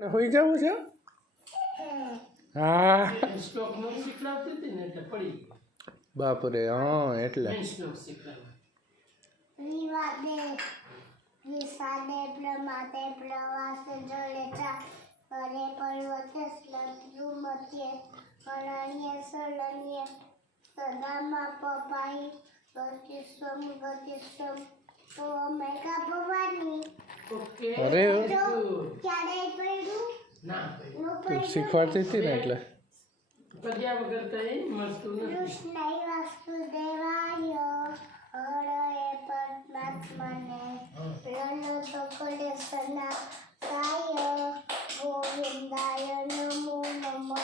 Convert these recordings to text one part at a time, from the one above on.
હોઈ જવું છે હા શ્લોક નો શીખડાવતી હતી ને એટલે પડી બાપરે હા એટલે મેં શ્લોક શીખડાવ્યો વિવાદે વિસાદે પ્રમાતે પ્રવાસે જળે ચા કરે પર્વતે સ્લત્રુ મધ્યે અરણ્ય સળન્ય સદામાં પપાઈ ગતિસ્વમ તો મેઘા ભવાની ઓકે અરે ક્યારે પડ્યું ના તું શીખવાડતી હતી ને એટલે પદ્યા વગર કઈ મળતું નથી કૃષ્ણૈ વાસુદેવાય હરએ પરમાત્મને રણો પકડે સના કાય ગોવિંદાય નમો નમઃ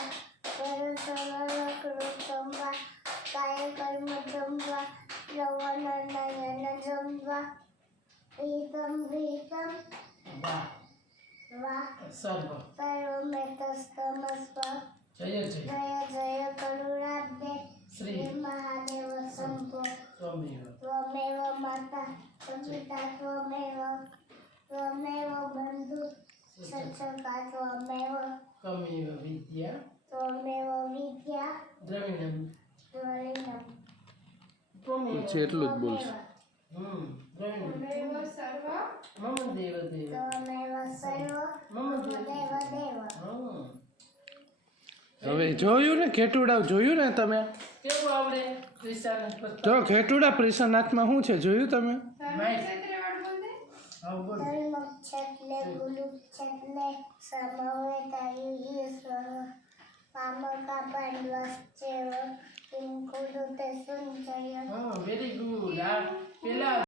કૃતંબા કાય કર્મ જંબા લવન નયન જંબા પ્રીતમ પ્રીતમ વાહ વાહ સર્વ સર્વમેતસ્તમસ્વ જય જય જય જય કરુણાબ્દે શ્રી શ્રી મહાદેવ શંભો સ્વામી ત્વમેવ માતા પિતા ત્વમેવ બંધુ સચકા ત્વમેવ કમેવ વિદ્યા વિદ્યા દ્રવિણમ દ્વૈનમ ત્વમેવ પછી એટલું જ બોલશે દ્રવિણમ મમ દેવ દેવ ત્વમેવ સર્વ મમ દેવ દેવ દેવ હા હવે જોયું ને ખેટુડા જોયું ને તમે કેવું આવડે વિશાલ જો ખેટુડા પ્રિસનાથમાં શું છે જોયું તમે ધર્મ ક્ષેત્રે ગુરુ ક્ષેત્રે સમવેતાયુષ્વ પામકા પાંડવશ્ચેવ કિં કુરુતે સંચય હા વેરી ગુડ આ પેલા